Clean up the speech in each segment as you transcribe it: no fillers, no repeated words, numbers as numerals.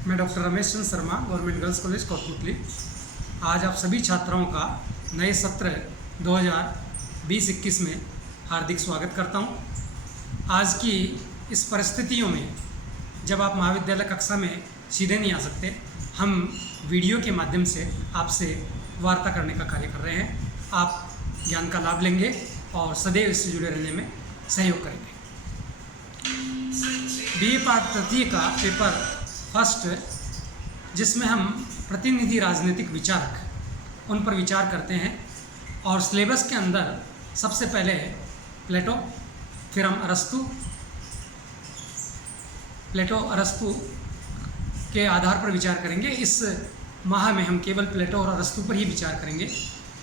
मैं doctor Ramesh Chandra Sharma, government girls college Kotputli. आज आप सभी छात्राओं का नए सत्र 2020-21 में हार्दिक स्वागत करता हूं। आज की इस परिस्थितियों में जब आप महाविद्यालय कक्षा में सीधे नहीं आ सकते, हम वीडियो के माध्यम से आपसे वार्ता करने का कार्य कर रहे हैं। आप ज्ञान का लाभ लेंगे और सदैव इससे जुड़े रहने में सहयोग करेंगे। BA पार्ट तृतीय का पेपर फर्स्ट, जिसमें हम प्रतिनिधि राजनीतिक विचारक उन पर विचार करते हैं और सिलेबस के अंदर सबसे पहले प्लेटो, फिर हम प्लेटो अरस्तु के आधार पर विचार करेंगे। इस माह में हम केवल प्लेटो और अरस्तु पर ही विचार करेंगे।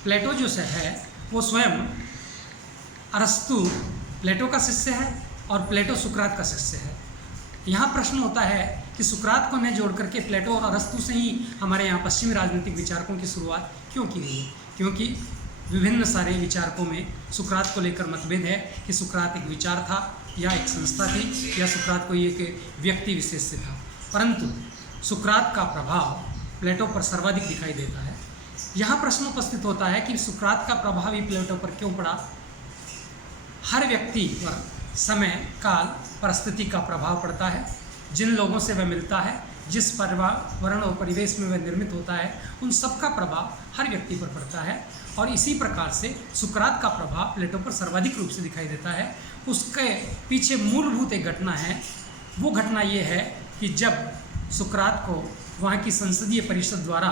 प्लेटो जो है वो स्वयं अरस्तु प्लेटो का शिष्य है और प्लेटो सुकरात का शिष्य है। यहाँ प्रश्न होता है कि सुकरात को न जोड़ करके प्लेटो और अरस्तु से ही हमारे यहाँ पश्चिमी राजनीतिक विचारकों की शुरुआत क्यों की गई है? क्योंकि विभिन्न सारे विचारकों में सुकरात को लेकर मतभेद है कि सुकरात एक विचार था या एक संस्था थी या सुकरात कोई एक व्यक्ति विशेष से था। परंतु सुकरात का प्रभाव प्लेटो पर सर्वाधिक दिखाई देता है। यहाँ प्रश्न उपस्थित होता है कि सुकरात का प्रभाव ही प्लेटो पर क्यों पड़ा? हर व्यक्ति पर समय, काल, परिस्थिति का प्रभाव पड़ता है। जिन लोगों से वह मिलता है, जिस पर्यावरण और परिवेश में वह निर्मित होता है, उन सब का प्रभाव हर व्यक्ति पर पड़ता है। और इसी प्रकार से सुकरात का प्रभाव प्लेटो पर सर्वाधिक रूप से दिखाई देता है। उसके पीछे मूलभूत एक घटना है। वो घटना ये है कि जब सुकरात को वहाँ की संसदीय परिषद द्वारा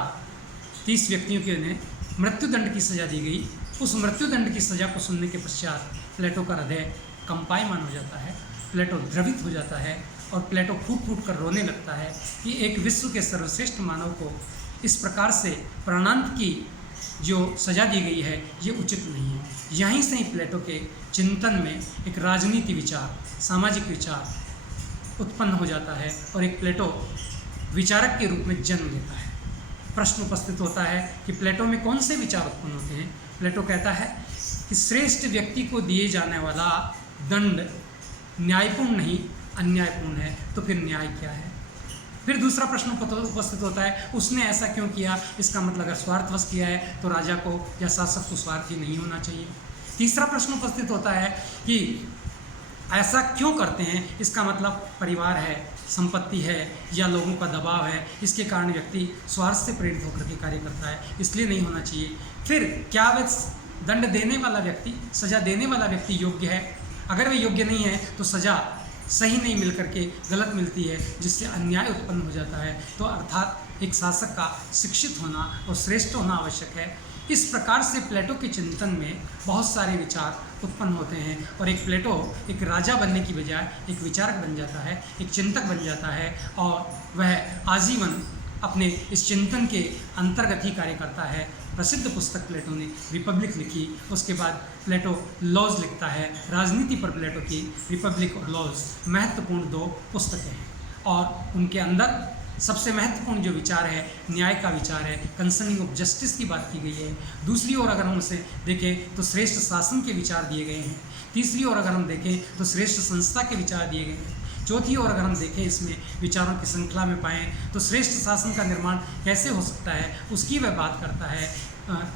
30 व्यक्तियों के ने मृत्युदंड की सज़ा दी गई, उस मृत्युदंड की सज़ा को सुनने के पश्चात प्लेटो का हृदय कंपायमान हो जाता है, प्लेटो द्रवित हो जाता है और प्लेटो फूट फूट कर रोने लगता है कि एक विश्व के सर्वश्रेष्ठ मानव को इस प्रकार से प्राणांत की जो सज़ा दी गई है, ये उचित नहीं है। यहीं से ही प्लेटो के चिंतन में एक राजनीति विचार, सामाजिक विचार उत्पन्न हो जाता है और एक प्लेटो विचारक के रूप में जन्म लेता है। प्रश्न उपस्थित होता है कि प्लेटो में कौन से विचार उत्पन्न होते हैं? प्लेटो कहता है कि श्रेष्ठ व्यक्ति को दिए जाने वाला दंड न्यायपूर्ण नहीं, अन्यायपूर्ण है। तो फिर न्याय क्या है? फिर दूसरा प्रश्न उपस्थित होता है, उसने ऐसा क्यों किया? इसका मतलब अगर स्वार्थवश किया है तो राजा को या शासक को स्वार्थी नहीं होना चाहिए। तीसरा प्रश्न उपस्थित होता है कि ऐसा क्यों करते हैं? इसका मतलब परिवार है, संपत्ति है या लोगों का दबाव है, इसके कारण व्यक्ति स्वार्थ से प्रेरित होकर के कार्य करता है, इसलिए नहीं होना चाहिए। फिर क्या वह दंड देने वाला व्यक्ति, सज़ा देने वाला व्यक्ति योग्य है? अगर वह योग्य नहीं है तो सज़ा सही नहीं मिल करके गलत मिलती है, जिससे अन्याय उत्पन्न हो जाता है। तो अर्थात एक शासक का शिक्षित होना और श्रेष्ठ होना आवश्यक है। इस प्रकार से प्लेटो के चिंतन में बहुत सारे विचार उत्पन्न होते हैं और एक प्लेटो एक राजा बनने की बजाय एक विचारक बन जाता है, एक चिंतक बन जाता है और वह आजीवन अपने इस चिंतन के अंतर्गत ही कार्य करता है। प्रसिद्ध पुस्तक प्लेटो ने रिपब्लिक लिखी, उसके बाद प्लेटो लॉज लिखता है। राजनीति पर प्लेटो की रिपब्लिक और लॉज महत्वपूर्ण 2 पुस्तकें हैं और उनके अंदर सबसे महत्वपूर्ण जो विचार है न्याय का विचार है, कंसर्निंग ऑफ जस्टिस की बात की गई है। दूसरी ओर अगर हम उसे देखें तो श्रेष्ठ शासन के विचार दिए गए हैं। तीसरी ओर अगर हम देखें तो श्रेष्ठ संस्था के विचार दिए गए हैं। चौथी ओर अगर हम देखें इसमें विचारों की श्रृंखला में पाएँ तो श्रेष्ठ शासन का निर्माण कैसे हो सकता है, उसकी वह बात करता है।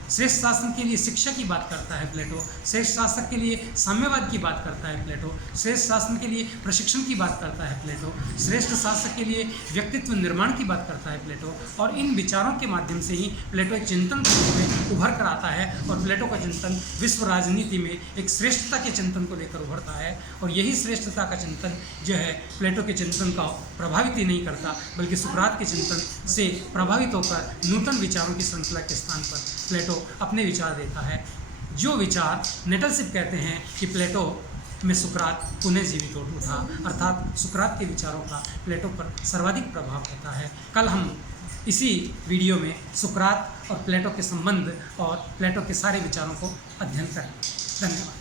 श्रेष्ठ शासन के लिए शिक्षा की बात करता है प्लेटो, श्रेष्ठ शासक के लिए साम्यवाद की बात करता है प्लेटो, श्रेष्ठ शासन के लिए प्रशिक्षण की बात करता है प्लेटो, श्रेष्ठ शासक के लिए व्यक्तित्व निर्माण की बात करता है प्लेटो। और इन विचारों के माध्यम से ही प्लेटो एक चिंतन के रूप में उभर कर आता है और प्लेटो का चिंतन विश्व राजनीति में एक श्रेष्ठता के चिंतन को लेकर उभरता है। और यही श्रेष्ठता का चिंतन जो है प्लेटो के चिंतन का प्रभावित ही नहीं करता, बल्कि सुकरात के चिंतन से प्रभावित होकर नूतन विचारों की श्रृंखला के स्थान पर प्लेटो अपने विचार देता है। जो विचार नेटलशिप कहते हैं कि प्लेटो में सुकरात पुनः जीवित उठा, अर्थात सुकरात के विचारों का प्लेटो पर सर्वाधिक प्रभाव होता है। कल हम इसी वीडियो में सुकरात और प्लेटो के संबंध और प्लेटो के सारे विचारों को अध्ययन करेंगे। धन्यवाद।